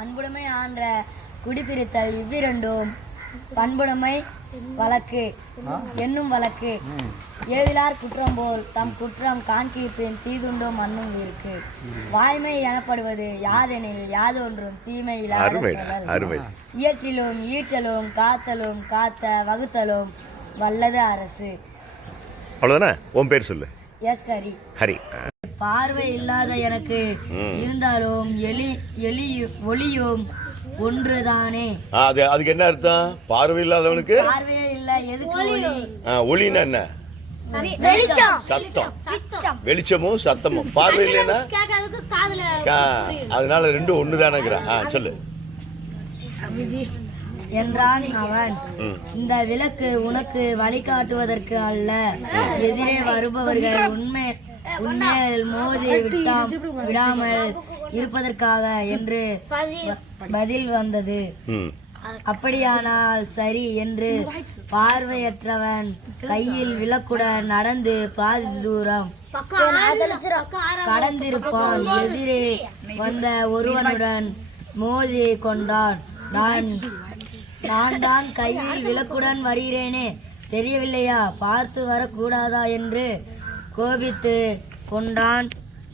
அன்புடைமை ஆன்ற குடிபிரித்தல் இவ்விரண்டும் பண்புடைமை வழக்கு. என்னும் வழக்கு. ஏதிலார் குற்றம் போல் தம் குற்றம் காண்கிப்பின் தீதுண்டோ மண்ணும் இருக்கு. வாய்மை எனப்படுவது யாதெனில் யாதொன்றும் தீமை இயற்றிலும் ஈட்டலும் காத்தலும் காத்த வகுத்தலும் வல்லது அரசு. அவ்வளோதானே உன் பேர் சொல்லு. எஸ் ஹரி. ஹரி. பார்வை இல்லாத எனக்கு இருந்தாலும் எலி எலி ஒளியும் ஒன்றுதானே. அது அதுக்கு என்ன அர்த்தம்? பார்வை இல்லாதவனுக்கு? பார்வையே இல்லை எதுக்கு ஒளி? ஒளின்னா என்ன? வெளிச்சம். சத்தம். வெளிச்சமும் சத்தமும். பார்வை இல்லைன்னா? அதனால ரெண்டும் ஒன்று தானேங்கிறான் ஆ சொல்லு. என்றான் அவன். இந்த விளக்கு உனக்கு வழிகாட்டுவதற்கு அல்ல. எதிரே வருபவர்கள் உண்மை உண்மையில் மோதி விட்டாம் விடாமல் இருப்பதற்காக என்று பதில் வந்தது. அப்படியானால் சரி என்று பார்வையற்றவன் கையில் விளக்குடன் நடந்து பாதி தூரம் கடந்திருப்பான். எதிரே வந்த ஒருவனுடன் மோதி கொண்டான். நான் நான் தான் கையில் விளக்குடன் வருகிறேனே. தெரியவில்லையா? பார்த்து வரக்கூடாதா என்று கோபித்து கொண்டான்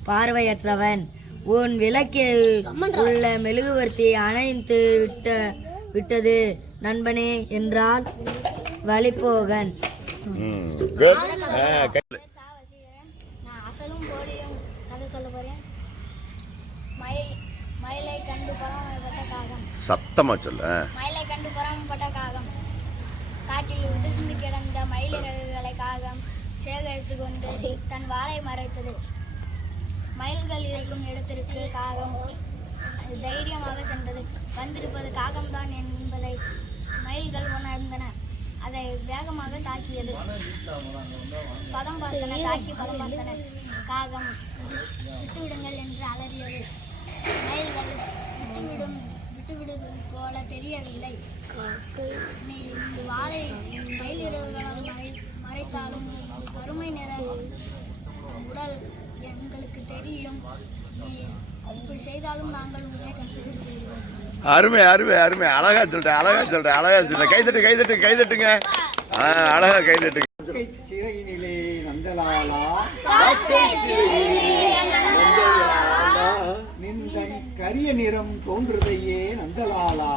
பார்வையற்றவன். உன் விளக்கில் உள்ள மெழுகுவர்த்தி அணைத்து விட்ட விட்டது நண்பனே என்றால் வழிபோகன் சத்தமா சொல்லு. கண்டு புறம்பட்ட காகம். காட்டில் உதிர்ந்து கிடந்த மயிலிறகுகளை காகம் சேகரித்து கொண்டு தன் வாளை மறைத்தது. மயில்கள் இருக்கும் இடத்திற்கு காகம் தைரியமாக சென்றது. வந்திருப்பது காகம்தான் என்பதை மயில்கள் உணர்ந்தன. அதை வேகமாக தாக்கியது. பதம் பார்த்தன தாக்கி பதம் பார்த்தன. காகம் விட்டுவிடுங்கள் என்று அலறியது. மயில்கள் அருமை அருமை அருமை. அழகா சொல்றேன் அழகா சொல்றேன் அழகா சொல்றேன். கைதட்டு கைதட்டு கைதட்டுங்க அழகா கைதட்டுங்க சிறையினிலே நந்தலாலா. நின்றன் கரிய நிறம் தோன்றுதையே நந்தலாலா.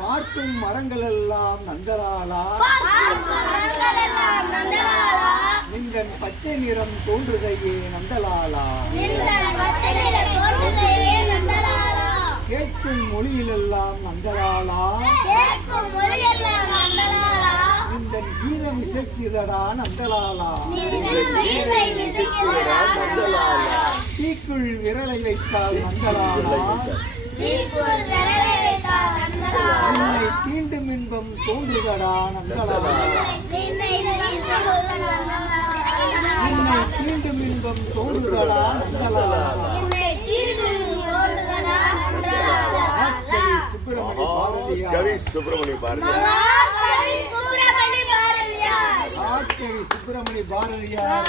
பார்க்கும் மரங்கள் எல்லாம் நந்தலாலா நின்றன் பச்சை நிறம் தோன்றுதையே நந்தலாலா. கேட்கும் மொழியிலெல்லாம் நந்தலாலா. நின்றன் கீதம் இசைக்கிறடா நந்தலாலா. தீக்குள் விரலை வைத்தால் நந்தலாலா. உன்னை தீண்டும் இன்பம் தோன்றுதடா நந்தலாலா. மீண்டும் இன்பம் தோன்றுதடா நந்தலாலா சுப்பிரமணிய பாரதியார் கவி சுப்பிரமணி பாரதி சுப்பிரமணிய பாரதியார்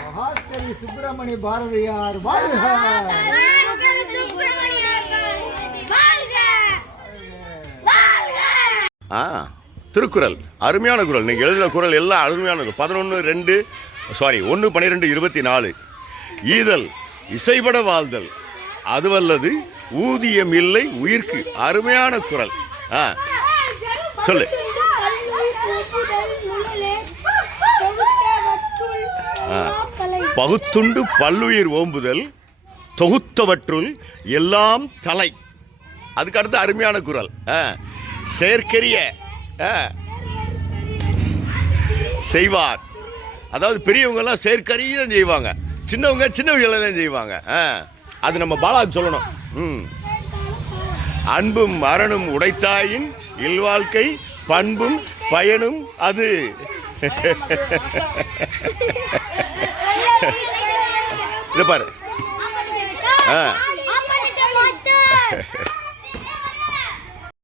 மகாகவி சுப்பிரமணிய பாரதியார் வாழ்க ஆ. திருக்குறள் அருமையான குரல் நீங்கள் எழுதின குரல் எல்லாம் அருமையானது. பதினொன்று ரெண்டு சாரி ஒன்று பன்னிரெண்டு இருபத்தி நாலு ஈதல் இசைபட வாழ்தல். அதுவல்லது ஊதியம் இல்லை உயிர்க்கு. அருமையான குரல் ஆ சொல்லு. ஆ. பகுத்துண்டு பல்லுயிர் ஓம்புதல் தொகுத்தவற்றுள் எல்லாம் தலை. அதுக்கு அடுத்து அருமையான குரல் ஆ. ஆ. செய்வார். அதாவது பெரியவங்கெல்லாம் செயற்கரிய தான் செய்வாங்க. சின்னவங்க சின்ன தான் செய்வாங்க. ஆ. அது நம்ம பாலாஜி சொல்லணும். ம். அன்பும் மரணும் உடைத்தாயின் இல்வாழ்க்கை பண்பும் பயனும் அது. இதை பாரு. ஆ.